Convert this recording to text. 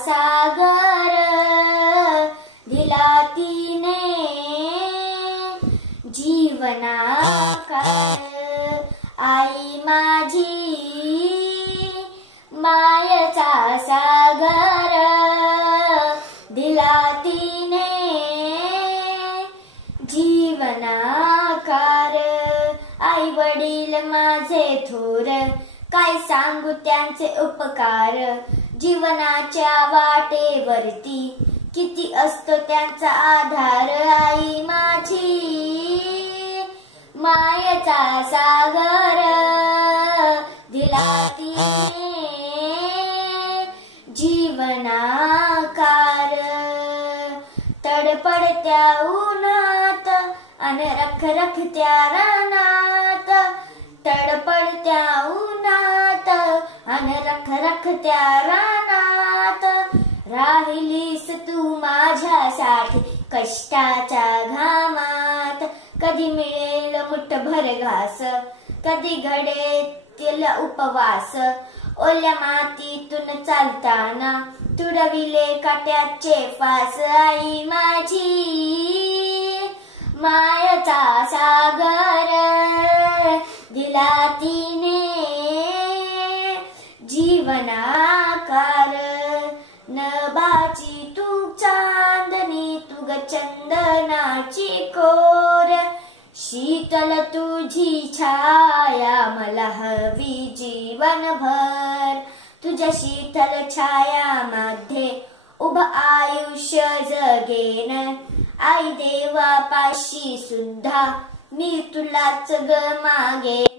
सागर दिला तिने जीवनाकार आई माझी मायेचा सागर दिला तिने जीवनाकार आई वडील माझे थोर काय सांगू त्यांचे उपकार जीवनाच्या वाटेवरती किती असतो त्यांचा आधार आई माझी मायेचा सागर दिला तिने जीवनाकार तडपडत्या उन्हात आणि रखरखत्या रानात तडपडत्या उन्हात आणि रखरखत्या रानात राहिलीस तू माझ्यासाठी कष्टाच्या घामात कधी मिळेल मुठभर घास कधी घडेल उपवास ओल्या मातीतून चालताना तुडविले काट्याचे फास आई माझी मायेचा सागर दिला तिने जीवनाकार नभाची तू चांदणी तू ग चंदनाची कोर शीतल तुझी छाया मला हवी जीवनभर तुझ्या शीतल छायामध्ये उभं आयुष्य जगेन आई देवापाशी सुद्धा मी तुलाच ग मागे